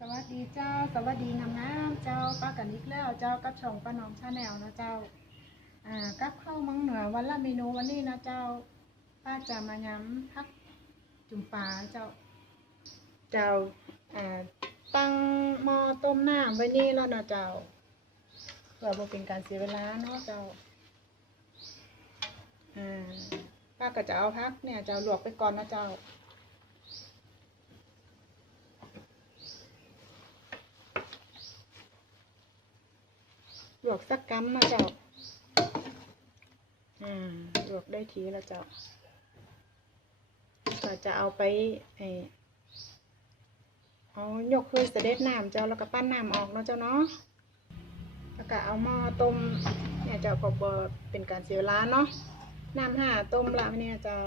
สวัสดีเจ้า สวัสดีงามน้ำเจ้าป้ากันอีกแล้ว เจ้ากับช่องป้าน้องชาแนลนะเจ้า อ่ากับข้าวมังเหนือวันละเมนูวันนี้นะเจ้า ป้าจะมาย้ำพักจุ่มปลาเจ้า เจ้า อ่า ตั้งหม้อต้มน้ำไว้นี่แล้วนะเจ้า เพื่อบ่เป็นการเสียเวลาเนาะเจ้า อ่า ป้าก็จะเอาพักเนี่ยเจ้าลวกไปก่อนนะเจ้า ลวกสักกัมนะเจ้าอ่าลวกได้ทีแล้วเจ้าก็จะเอาไปไอเอายกคือเสด็จน้ำเจ้าแล้วก็ปั้นน้ำออกเนาะเจ้าเนาะแล้วก็เอาหม้อต้มเนี่ยเจ้าก็บเป็นการเสียเวลาเนาะน้ำห่าต้มละเนี่ยเจ้า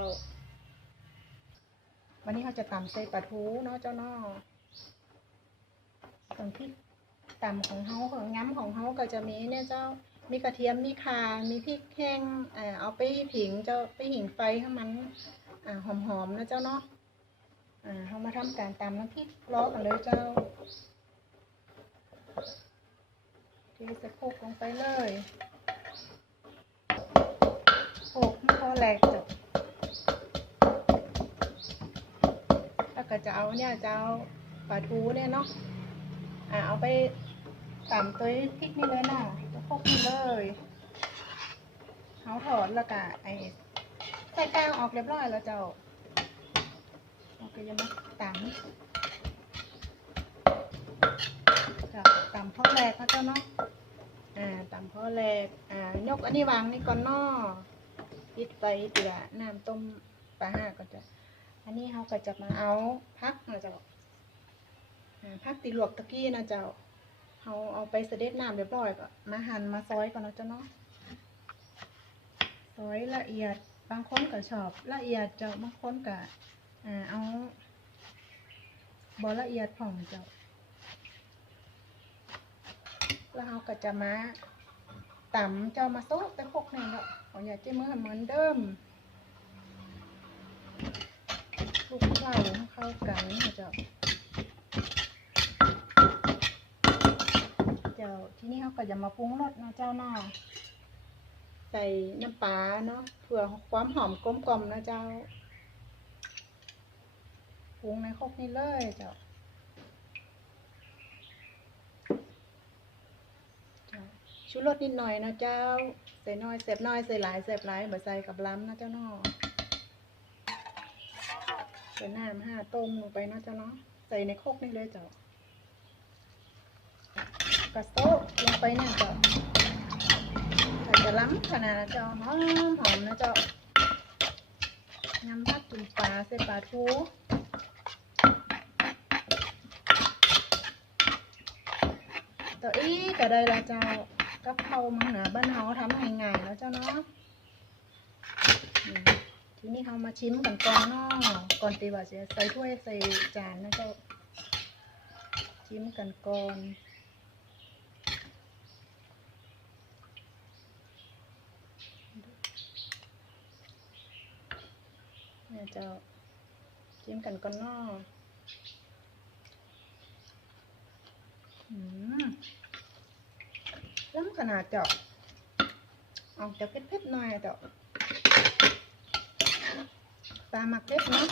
วันนี้เขาจะตำใส่ปลาทูเนาะเจ้าเนาะตำพริก ตำของเฮาของย้ำของเฮาก็จะมีเนี่ยเจ้ามีกระเทียมมีข่ามีพริกแห้งเอ่อเอาไปผิงเจ้าไปหิงไฟให้มันอ่าหอมๆนะเจ้าเนาะอ่าเฮามาทำการตำน้ำพริกล้อกันเลยเจ้าเทใส่โคกลงไปเลยโคกไม่พอแหลกจ้ะแล้วก็จะเอาเนี่ยเจ้าปลาทูเนี่ยเนาะอ่าเอาไป ตำตัวพริกนี่เลยเนาะจะคลุกนี่เลยเขาถอดแล้วก็ไอ้ใส่กลางออกเรียบร้อยแล้วเจ้าเราก็จะมาตำจ้าตำพ่อแรกเขาเจ้าเนาะอ่าตำพ่อแรกอ่ายกอันนี้วางนี่ก่อนนาะปิดไฟตีละน้ำต้มปลาห้าก็จะ อันนี้เขาก็จะมาเอาพักนะเจ้าอ่าผักตีลวกตะกี้นะเจ้า เอาเอาไปเสด็จน้ำเรียบร้อยก็มาหั่นมาซอยก่อนนะเจ้าเนาะซอยละเอียดบางคนก็ชอบละเอียดเจ้าบางคนก็อ่าเอาบอละเอียดผ่องเจ้าแล้วเราก็จะมาตำเจ้ามาโต๊ะแต่พกนี่แล้วขออย่าเจ้มือเหมือนเดิมคลุกเคล้าให้เข้ากันเจ้า เจ้า ทีนี่เขาก็จะมาปรุงรสเนาะเจ้าเนาใส่น้ำปลาเนาะเพื่อความหอมกลมกลมนะเจ้าปรุงในครกนี่เลยเจ้าชูรสนิดหน่อยนะเจ้า ใส่น้อยเสบน้อยใส่หลายเสบหลายบ่ใส่กับล้ำนะเจ้าเนาะใส่น้ำห้าต้มลงไปนะเจ้าเนาะใส่ในครกนี่เลยเจ้า กระโต๊ะลงไปเนี่ยเจ้าถ้าจะล้ำขนาดนั้นเจ้าหอมหอมนะเจ้ายำผัดจุ่มปลาใส่ปลาทูตัวอีก็ได้ละเจ้ากับเขามังเหนือบ้านเฮาทำง่ายๆแล้วเจ้าเนาะทีนี้เขามาชิมกันก่อนเนาะก่อนตีว่าจะใส่ถ้วยใส่จานนะเจ้าชิมกันก่อน เจ้าจิ้มกันก่อนนอมล้ำขนาดเจ้าออกจะเผ็ดๆหน่อยเจ้าปลาหมักเผ็ดเนาะ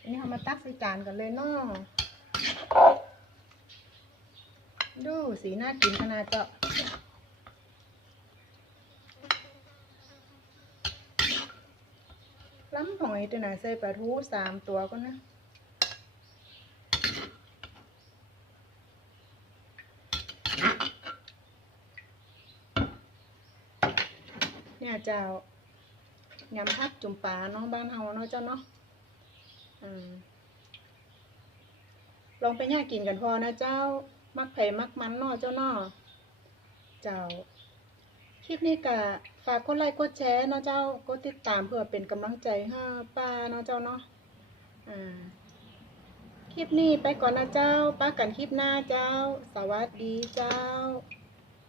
อันนี้เรามาตักใส่จานกันเลยเนาะดูสีน่ากินขนาดเจ้า ล้ำหอยตัวไหนใส่ปลาทูสามตัวก็นะเนี่ยเจ้ายำพัดจุ่มปลาเนาะบ้านเฮาเนาะเจ้าเนาะอืมลองไปย่ากินกันพอนะเจ้า มักไผ่มักมันเนาะเจ้าเนาะเจ้า คลิปนี้ก็ฝากกดไลค์กดแชร์เนาะเจ้ากดติดตามเพื่อเป็นกำลังใจให้ป้าเนาะเจ้าเนาะอ่าคลิปนี้ไปก่อนนะเจ้าป้ากันคลิปหน้าเจ้า สวัสดีเจ้า